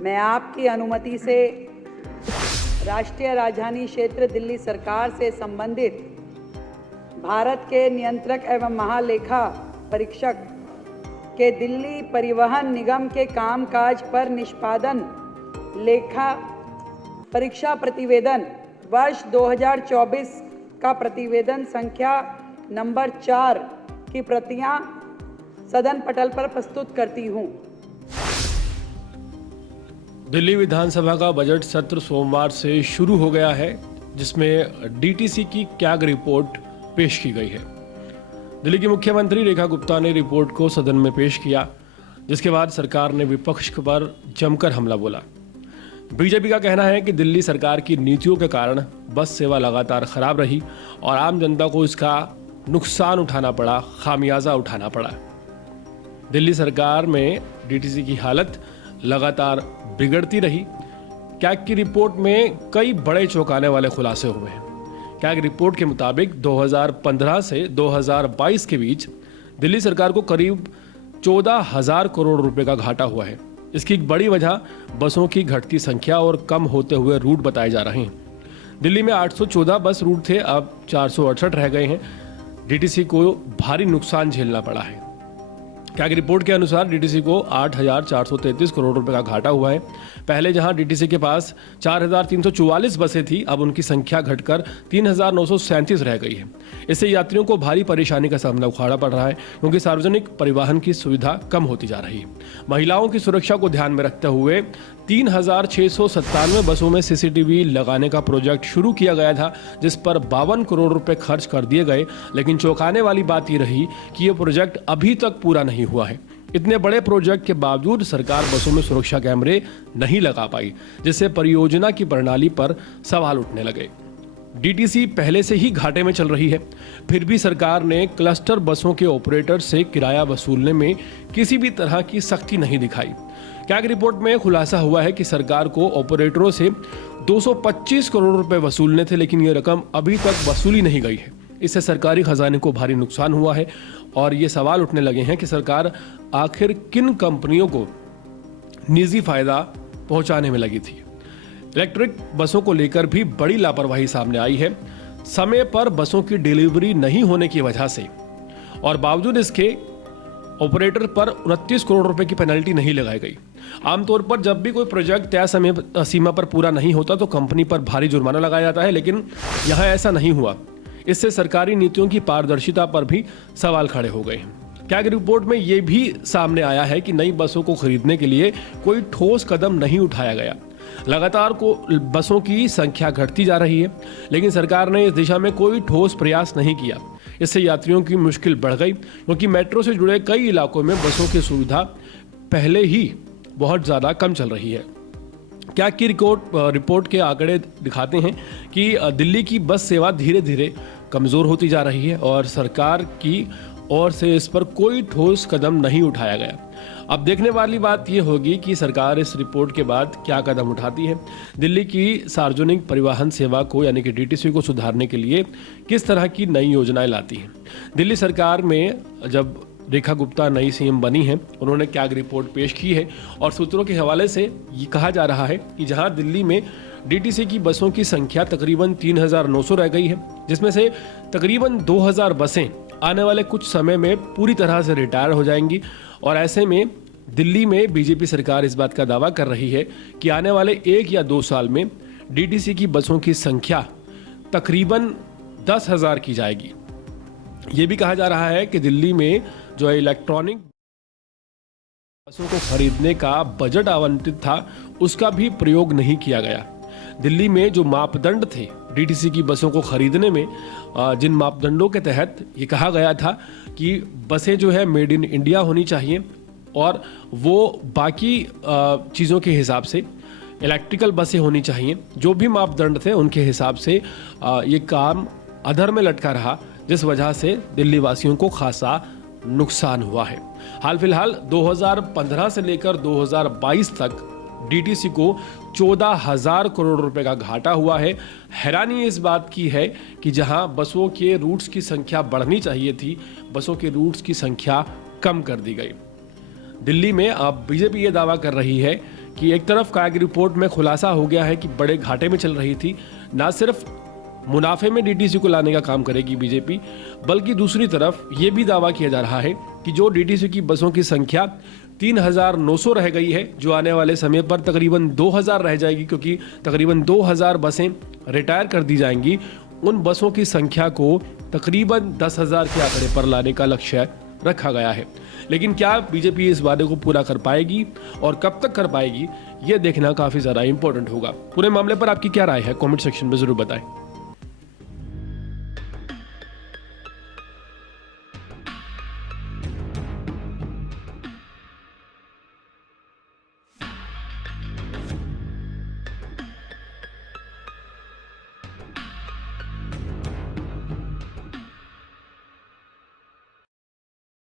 मैं आपकी अनुमति से राष्ट्रीय राजधानी क्षेत्र दिल्ली सरकार से संबंधित भारत के नियंत्रक एवं महालेखा परीक्षक के दिल्ली परिवहन निगम के कामकाज पर निष्पादन लेखा परीक्षा प्रतिवेदन वर्ष 2024 का प्रतिवेदन संख्या नंबर 4 की प्रतियां सदन पटल पर प्रस्तुत करती हूं। दिल्ली विधानसभा का बजट सत्र सोमवार से शुरू हो गया है, जिसमें डीटीसी की कैग रिपोर्ट पेश की गई है। दिल्ली की मुख्यमंत्री रेखा गुप्ता ने रिपोर्ट को सदन में पेश किया, जिसके बाद सरकार ने विपक्ष पर जमकर हमला बोला। बीजेपी का कहना है कि दिल्ली सरकार की नीतियों के कारण बस सेवा लगातार खराब रही और आम जनता को इसका नुकसान उठाना पड़ा, खामियाजा उठाना पड़ा। दिल्ली सरकार में डीटीसी की हालत लगातार बिगड़ती रही। कैग की रिपोर्ट में कई बड़े चौंकाने वाले खुलासे हुए हैं। कैग रिपोर्ट के मुताबिक 2015 से 2022 के बीच दिल्ली सरकार को करीब 14,000 करोड़ रुपए का घाटा हुआ है। इसकी एक बड़ी वजह बसों की घटती संख्या और कम होते हुए रूट बताए जा रहे हैं। दिल्ली में 814 बस रूट थे, अब 468 रह गए हैं। डीटीसी को भारी नुकसान झेलना पड़ा है। कैग रिपोर्ट के अनुसार डीटीसी को 8,433 करोड़ रुपए का घाटा हुआ है। पहले जहां डीटीसी के पास 4,344 बसें थी, अब उनकी संख्या घटकर 3,937 रह गई है। इससे यात्रियों को भारी परेशानी का सामना उठाना पड़ रहा है, क्योंकि सार्वजनिक परिवहन की सुविधा कम होती जा रही है। महिलाओं की सुरक्षा को ध्यान में रखते हुए 3,697 बसों में सीसीटीवी लगाने का प्रोजेक्ट शुरू किया गया था, जिस पर 52 करोड़ रुपए खर्च कर दिए गए। लेकिन चौंकाने वाली बात यह रही कि यह प्रोजेक्ट अभी तक पूरा नहीं हुआ है। इतने बड़े प्रोजेक्ट के बावजूद सरकार बसों में सुरक्षा कैमरे नहीं लगा पाई, जिससे परियोजना की प्रणाली पर सवाल उठने लगे। डीटीसी पहले से ही घाटे में चल रही है, फिर भी सरकार ने क्लस्टर बसों के ऑपरेटर से किराया वसूलने में किसी भी तरह की सख्ती नहीं दिखाई। कैग रिपोर्ट में खुलासा हुआ है कि सरकार को ऑपरेटरों से 225 करोड़ रुपए वसूलने थे, लेकिन यह रकम अभी तक वसूली नहीं गई है। इससे सरकारी खजाने को भारी नुकसान हुआ है और ये सवाल उठने लगे हैं कि सरकार आखिर किन कंपनियों को निजी फायदा पहुंचाने में लगी थी। इलेक्ट्रिक बसों को लेकर भी बड़ी लापरवाही सामने आई है। समय पर बसों की डिलीवरी नहीं होने की वजह से और बावजूद इसके ऑपरेटर पर 29 करोड़ रुपए की पेनल्टी नहीं लगाई गई। आमतौर पर जब भी कोई प्रोजेक्ट तय समय सीमा पर पूरा नहीं होता तो कंपनी पर भारी जुर्माना लगाया जाता है, लेकिन यहां ऐसा नहीं हुआ। इससे सरकारी नीतियों की पारदर्शिता पर भी सवाल खड़े हो गए हैं। कैग रिपोर्ट में यह भी सामने आया है कि नई बसों को खरीदने के लिए कोई ठोस कदम नहीं उठाया गया। लगातार बसों की संख्या घटती जा रही है, लेकिन सरकार ने इस दिशा में कोई ठोस प्रयास नहीं किया। इससे यात्रियों की मुश्किल बढ़ गई, क्योंकि मेट्रो से जुड़े कई इलाकों में बसों की सुविधा पहले ही बहुत ज़्यादा कम चल रही है। कैग की रिपोर्ट के आंकड़े दिखाते हैं कि दिल्ली की बस सेवा धीरे धीरे कमज़ोर होती जा रही है और सरकार की ओर से इस पर कोई ठोस कदम नहीं उठाया गया। अब देखने वाली बात यह होगी कि सरकार इस रिपोर्ट के बाद क्या कदम उठाती है। दिल्ली की सार्वजनिक परिवहन सेवा को यानी कि डीटीसी को सुधारने के लिए किस तरह की नई योजनाएं लाती है। दिल्ली सरकार में जब रेखा गुप्ता नई सीएम बनी है, उन्होंने कैग रिपोर्ट पेश की है और सूत्रों के हवाले से ये कहा जा रहा है कि जहां दिल्ली में डीटीसी की बसों की संख्या तकरीबन 3,900 रह गई है, जिसमें से तकरीबन 2,000 बसें आने वाले कुछ समय में पूरी तरह से रिटायर हो जाएंगी। और ऐसे में दिल्ली में बीजेपी सरकार इस बात का दावा कर रही है कि आने वाले 1 या 2 साल में डीटीसी की बसों की संख्या तकरीबन 10,000 की जाएगी। ये भी कहा जा रहा है कि दिल्ली में जो इलेक्ट्रॉनिक बसों को खरीदने का बजट आवंटित था, उसका भी प्रयोग नहीं किया गया। दिल्ली में जो मापदंड थे डीटीसी की बसों को खरीदने में, जिन मापदंडों के तहत ये कहा गया था कि बसें जो है मेड इन इंडिया होनी चाहिए और वो बाकी चीज़ों के हिसाब से इलेक्ट्रिकल बसें होनी चाहिए, जो भी मापदंड थे उनके हिसाब से ये काम अधर में लटका रहा, जिस वजह से दिल्ली वासियों को खासा नुकसान हुआ है। हाल फिलहाल 2015 से लेकर 2022 तक डीटीसी को 14,000 करोड़ रुपए का घाटा हुआ है। हैरानी इस बात की है कि जहां बसों के रूट्स की संख्या बढ़नी चाहिए थी, बसों के रूट्स की संख्या कम कर दी गई। दिल्ली में अब बीजेपी ये दावा कर रही है कि एक तरफ काग रिपोर्ट में खुलासा हो गया है कि बड़े घाटे में चल रही थी, ना सिर्फ मुनाफे में डीटीसी को लाने का काम करेगी बीजेपी, बल्कि दूसरी तरफ ये भी दावा किया जा रहा है कि जो डीटीसी की बसों की संख्या 3,900 रह गई है, जो आने वाले समय पर तकरीबन 2,000 रह जाएगी, क्योंकि तकरीबन 2,000 बसें रिटायर कर दी जाएंगी, उन बसों की संख्या को तकरीबन 10,000 के आंकड़े पर लाने का लक्ष्य रखा गया है। लेकिन क्या बीजेपी इस वादे को पूरा कर पाएगी और कब तक कर पाएगी, ये देखना काफी ज्यादा इंपॉर्टेंट होगा। पूरे मामले पर आपकी क्या राय है, कमेंट सेक्शन में जरूर बताएं।